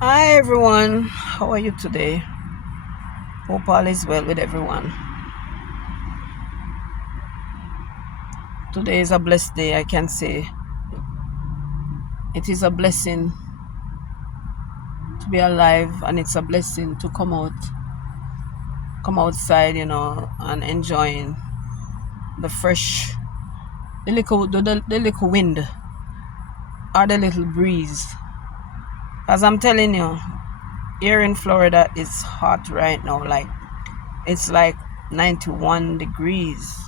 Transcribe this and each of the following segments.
Hi everyone, how are you today? Hope all is well with everyone. Today is a blessed day, I can say. It is a blessing to be alive, and it's a blessing to come outside, and enjoying the fresh, the little wind or the little breeze. As I'm telling you, here in Florida, it's hot right now. It's like 91 degrees.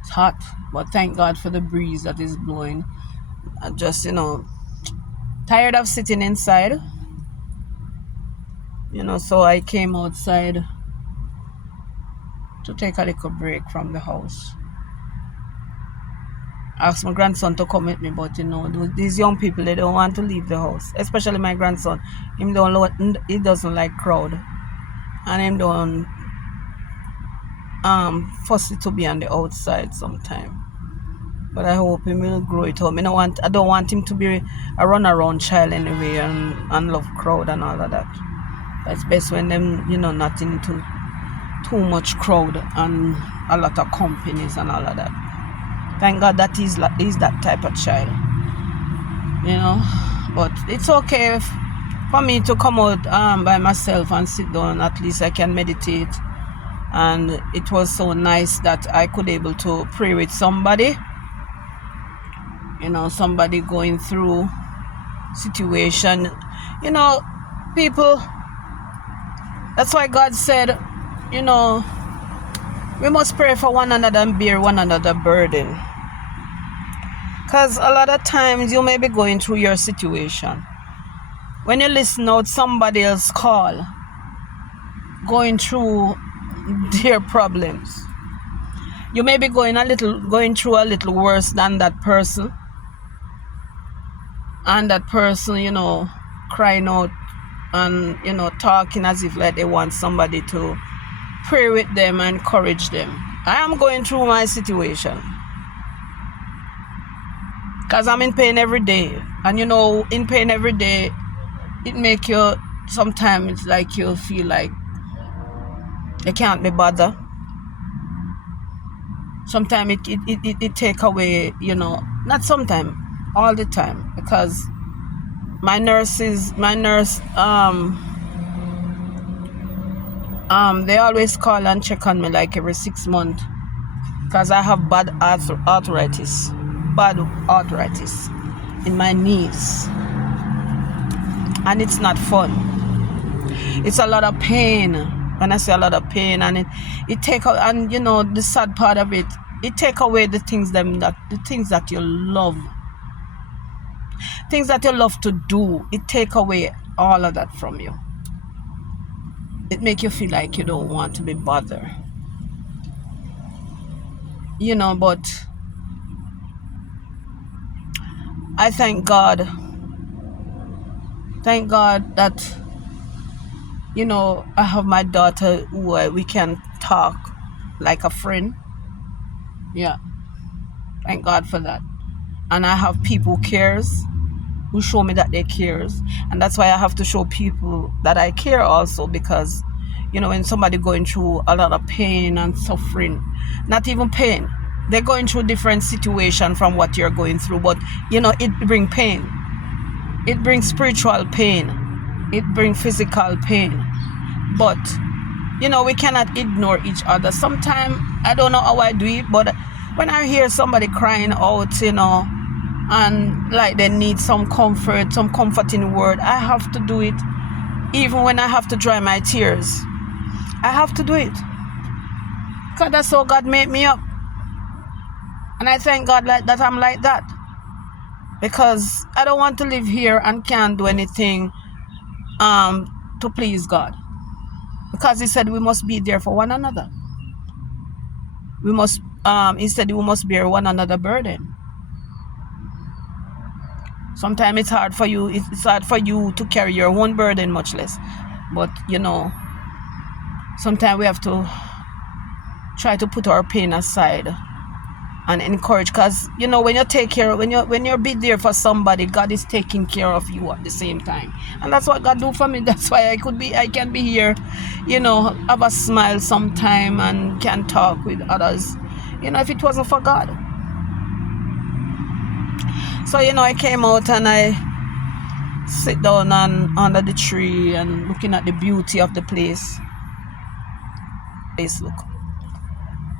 It's hot, but thank God for the breeze that is blowing. I just, tired of sitting inside, so I came outside to take a little break from the house. Asked my grandson to come with me, but these young people, they don't want to leave the house, especially my grandson. He doesn't like crowd, and him don't fussy to be on the outside sometime. But I hope he will grow it up. I don't want him to be a run around child anyway, and love crowd and all of that. That's best when them, not into too much crowd and a lot of companies and all of that. Thank God that he's that type of child, you know. But it's okay for me to come out by myself and sit down. At least I can meditate. And it was so nice that I could able to pray with somebody, somebody going through situation, you know, people. That's why God said, you know, we must pray for one another and bear one another burden. Because a lot of times you may be going through your situation. When you listen out somebody else call, going through their problems, you may be going through a little worse than that person. And that person, crying out and, talking as if like they want somebody to pray with them and encourage them. I am going through my situation. Because I'm in pain every day. And in pain every day, it make you, sometimes it's like you feel like you can't be bothered. Sometimes it take away, not sometimes, all the time. Because my nurse, they always call and check on me like every 6 months. Because I have bad arthritis in my knees. And it's not fun. It's a lot of pain. When I say a lot of pain, and it take, and the sad part of it take away the things that you love, things that you love to do. It take away all of that from you. It make you feel like you don't want to be bothered. But I thank God that I have my daughter who we can talk like a friend. Yeah, thank God for that. And I have people who cares, who show me that they cares, and that's why I have to show people that I care also. Because when somebody going through a lot of pain and suffering, not even pain, they're going through different situation from what you're going through, but it brings pain, it brings spiritual pain, it brings physical pain. But we cannot ignore each other. Sometimes I don't know how I do it, but when I hear somebody crying out, and like they need some comfort, some comforting word, I have to do it. Even when I have to dry my tears, I have to do it. Because that's how God made me up. And I thank God that I'm like that. Because I don't want to live here and can't do anything to please God. Because he said we must be there for one another. He said we must bear one another burden. Sometimes it's hard for you. It's hard for you to carry your own burden, much less. But sometimes we have to try to put our pain aside and encourage, because you know, when you take care, when you're be there for somebody, God is taking care of you at the same time. And that's what God do for me. That's why I can be here, you know, have a smile sometime and can talk with others, you know, if it wasn't for God. So, you know, I came out and I sit down under the tree and looking at the beauty of the place. Look,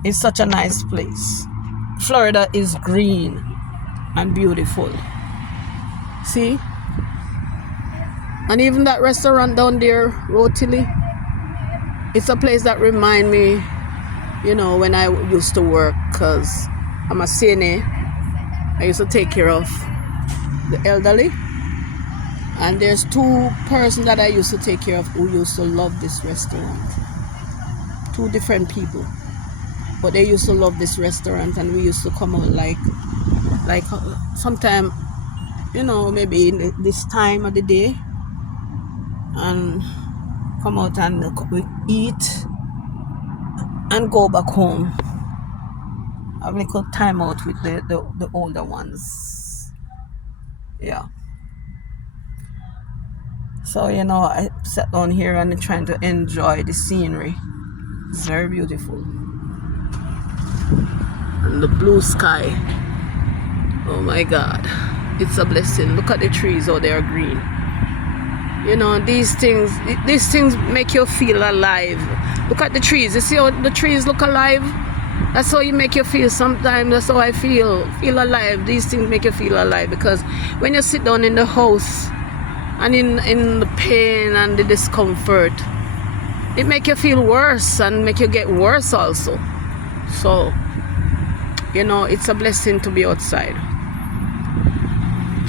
it's such a nice place. Florida is green and beautiful. See? And even that restaurant down there, Rotily, it's a place that remind me, you know, when I used to work, because I'm a CNA. I used to take care of the elderly. And there's 2 persons that I used to take care of who used to love this restaurant. 2 different people. But they used to love this restaurant, and we used to come out like sometime, you know, maybe in this time of the day, and come out and we eat and go back home. Have a little time out with the older ones. Yeah. So, you know, I sat down here and trying to enjoy the scenery. It's very beautiful. And the blue sky. Oh my God. It's a blessing. Look at the trees, how they are green. You know, these things make you feel alive. Look at the trees. You see how the trees look alive? That's how you make you feel sometimes. That's how I feel alive. These things make you feel alive, because when you sit down in the house and in the pain and the discomfort, it make you feel worse and make you get worse also. So, you know, it's a blessing to be outside,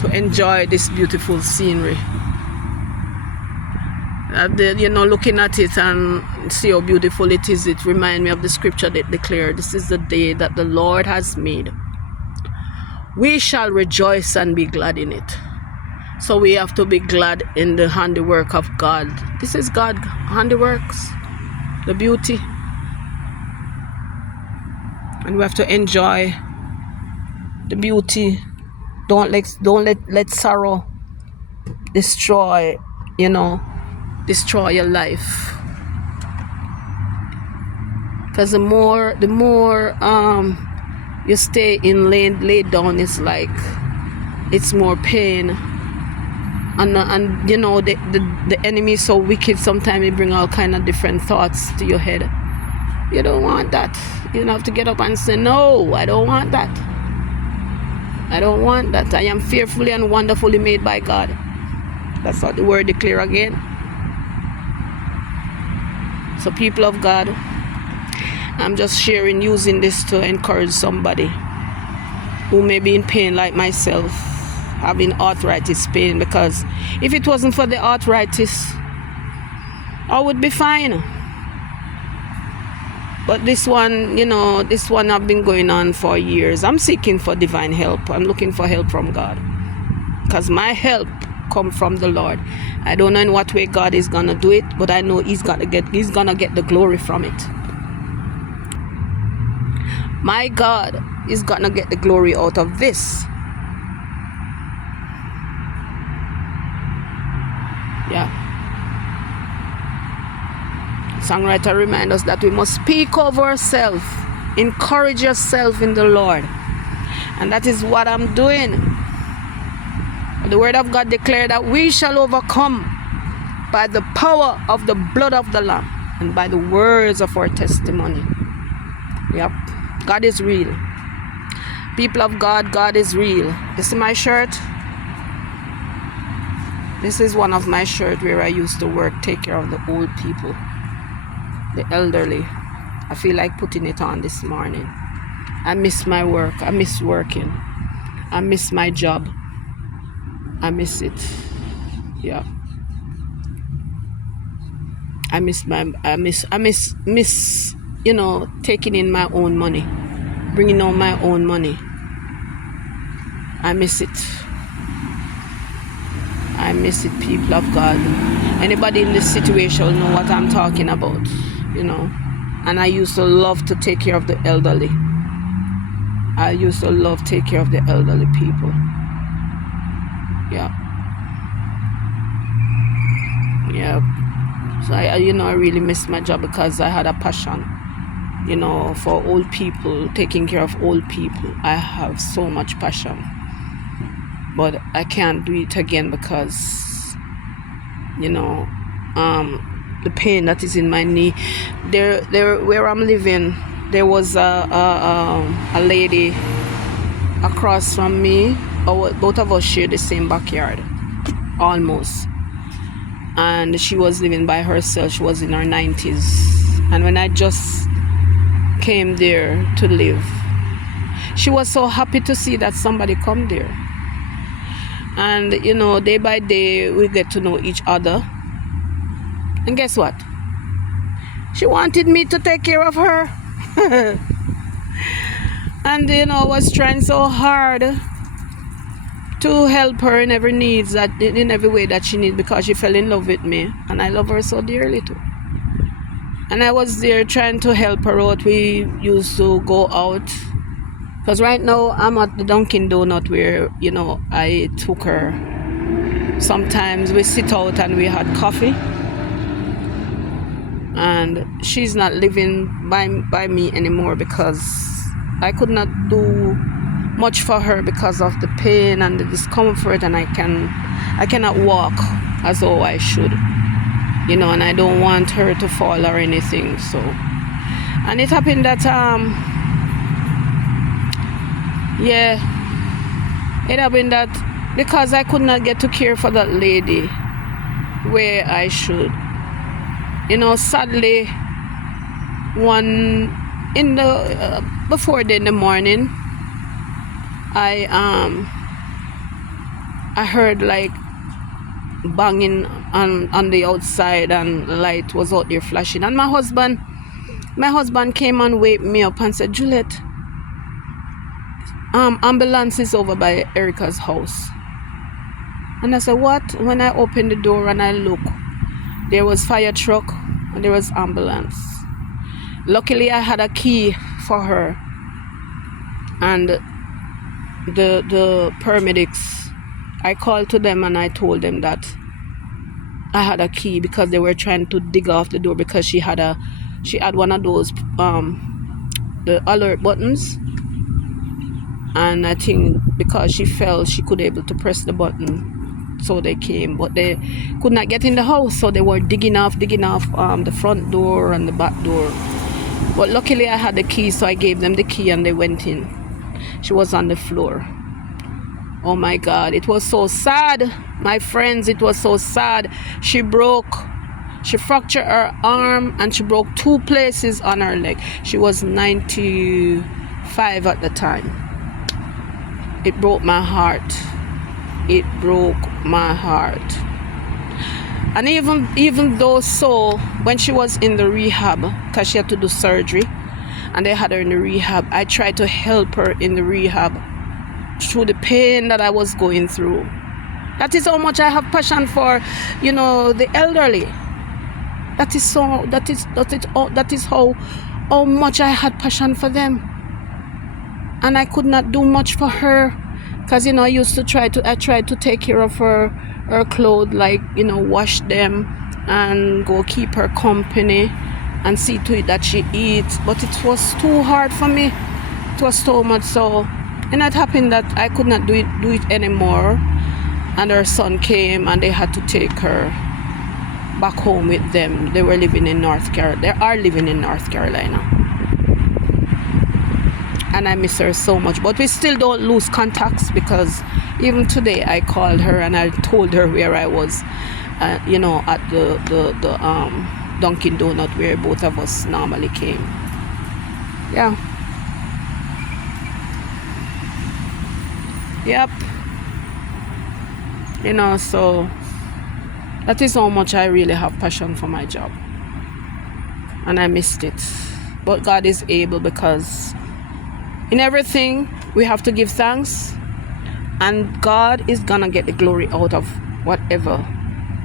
to enjoy this beautiful scenery. You know, looking at it and see how beautiful it is, it reminds me of the scripture that declared, this is the day that the Lord has made. We shall rejoice and be glad in it. So we have to be glad in the handiwork of God. This is God's handiworks, the beauty. And we have to enjoy the beauty. Don't let sorrow destroy, you know, destroy your life. Because the more you stay in laid down, it's like it's more pain. And you know, the enemy is so wicked, sometimes he bring all kind of different thoughts to your head. You don't want that. You have to get up and say, no, I don't want that. I don't want that. I am fearfully and wonderfully made by God. That's what the word declare again. So people of God, I'm just using this to encourage somebody who may be in pain like myself, having arthritis pain, because if it wasn't for the arthritis, I would be fine. But this one, you know, this one I've been going on for years. I'm seeking for divine help. I'm looking for help from God, because my help comes from the Lord. I don't know in what way God is gonna do it, but I know He's gonna get the glory from it. My God is gonna get the glory out of this. Yeah. Songwriter reminds us that we must speak over ourselves, encourage yourself in the Lord. And that is what I'm doing. The word of God declared that we shall overcome by the power of the blood of the Lamb and by the words of our testimony. Yep. God is real. People of God, God is real. You see my shirt? This is one of my shirts where I used to work, take care of the old people, the elderly. I feel like putting it on this morning. I miss my work. I miss working. I miss my job. I miss it. Yeah. I miss, you know, taking in my own money, bringing on my own money. I miss it. I miss it, people of God. Anybody in this situation will know what I'm talking about, you know. And I used to love to take care of the elderly. I used to love take care of the elderly people. Yeah. Yeah. So I really missed my job because I had a passion, for old people, taking care of old people. I have so much passion, but I can't do it again because, the pain that is in my knee. There, where I'm living, there was a lady across from me. Both of us share the same backyard, almost. And she was living by herself. She was in her 90s. And when I just came there to live, she was so happy to see that somebody come there. And, day by day, we get to know each other. And guess what? She wanted me to take care of her. And, I was trying so hard to help her in every needs, in every way that she needs, because she fell in love with me, and I love her so dearly too. And I was there trying to help her out. We used to go out, because right now I'm at the Dunkin' Donut where I took her. Sometimes we sit out and we had coffee, and she's not living by me anymore because I could not do much for her because of the pain and the discomfort, and I cannot walk as though I should, and I don't want her to fall or anything. So, and it happened that it happened that because I could not get to care for that lady where I should, sadly, before in the morning, I heard like banging on the outside, and light was out there flashing, and my husband came and wake me up and said, "Juliet, ambulance is over by Erica's house." And I said, "What?" When I opened the door and I look, there was fire truck and there was ambulance. Luckily I had a key for her, and the paramedics, I called to them and I told them that I had a key, because they were trying to dig off the door, because she had one of those the alert buttons, and I think because she fell, she could able to press the button, so they came, but they could not get in the house, so they were digging off the front door and the back door. But luckily I had the key, so I gave them the key and they went in. She was on the floor. Oh my God, it was so sad, my friends. It was so sad. She fractured her arm, and she broke 2 places on her leg. She was 95 at the time. It broke my heart. It broke my heart. And even though so, when she was in the rehab, because she had to do surgery, and they had her in the rehab, I tried to help her in the rehab through the pain that I was going through. That is how much I have passion for, the elderly. That is how much I had passion for them. And I could not do much for her, because I tried to take care of her clothes, like wash them and go keep her company and see to it that she eats. But it was too hard for me. It was so much so. And it happened that I could not do it anymore. And her son came and they had to take her back home with them. They were living in North Carolina. They are living in North Carolina. And I miss her so much. But we still don't lose contacts, because even today I called her and I told her where I was, at the Dunkin' Donut where both of us normally came. Yeah. Yep. So that is how much I really have passion for my job. And I missed it. But God is able, because in everything we have to give thanks, and God is gonna get the glory out of whatever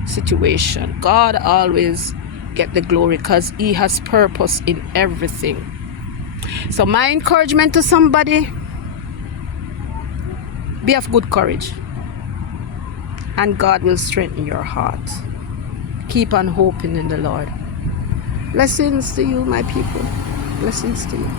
situation. God always get the glory, because He has purpose in everything. So my encouragement to somebody, Be of good courage, and God will strengthen your heart. Keep on hoping in the Lord. Blessings to you, my people. Blessings to you.